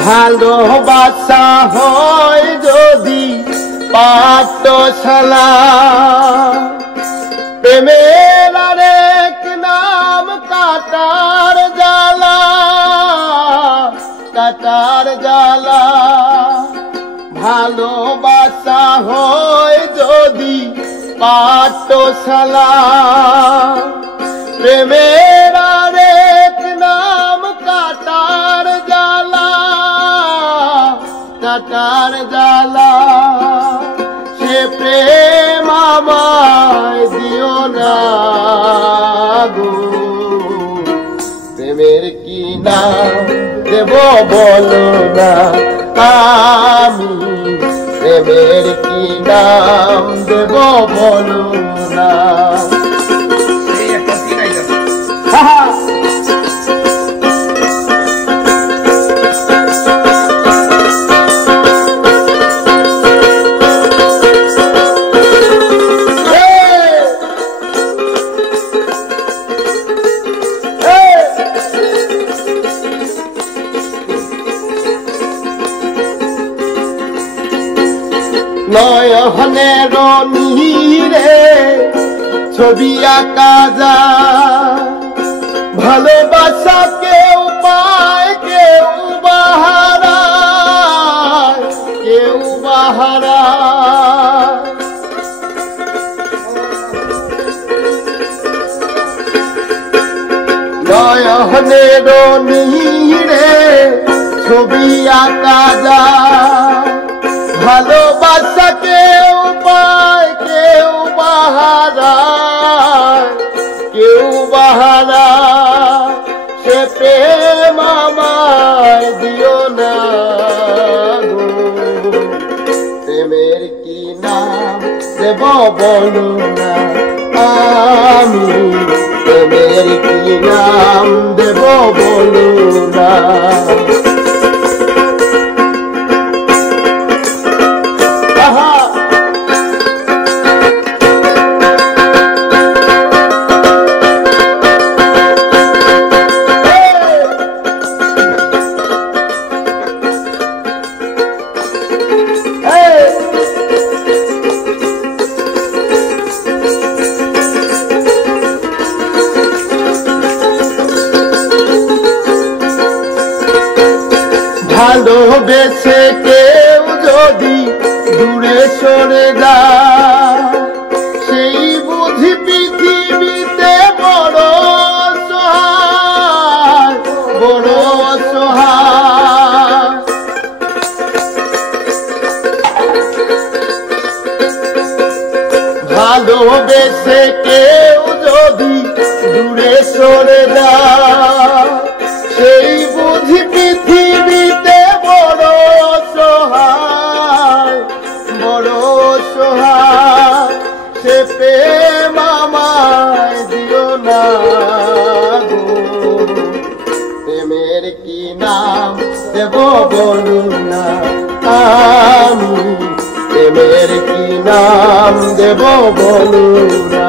ভালোবাসা হয় যদি পাঠশালা, প্রেমের আরেক নাম কাটার জ্বালা, কাটার জ্বালা। ভালোবাসা হয় যদি পাঠশালা, প্রেমের আরেক নাম কাটার জ্বালা, কাটার জ্বালা। সে প্রেম আমায় দিও না গো, প্রেমের কি নাম দেব বলো না, আমি প্রেমের কি নাম দেব বলো না। নয়নের নীরে ছবি আঁকা যায়, ভালোবাসা কেউ পায় কেউ বাহারায়, কেউ বাহারায়। নয়নের নীরে ছবি আঁকা যায়, ভালোবাসা কেউ পায় কেউ বাহারায়, কেউ বাহারায়। সে প্রেম আমায় দিও না গো, প্রেমের কি নাম দেব বলো না, আমি প্রেমের কি নাম দেব বলো না। ভালোবেসে কেউ যদি দূরে সরে যায়, সেই বুঝি পৃথিবীতে বড় অসহায়, বড় অসহায়। ভালোবেসে কেউ যদি দূরে সরে যায়, সেই বুঝি পৃথিবীতে বড় অসহায়, বড় অসহায়। সে প্রেম আমায় দিও না গো, প্রেমের কি নাম দেব বলো না, আমি প্রেমের কি নাম দেব বলো না।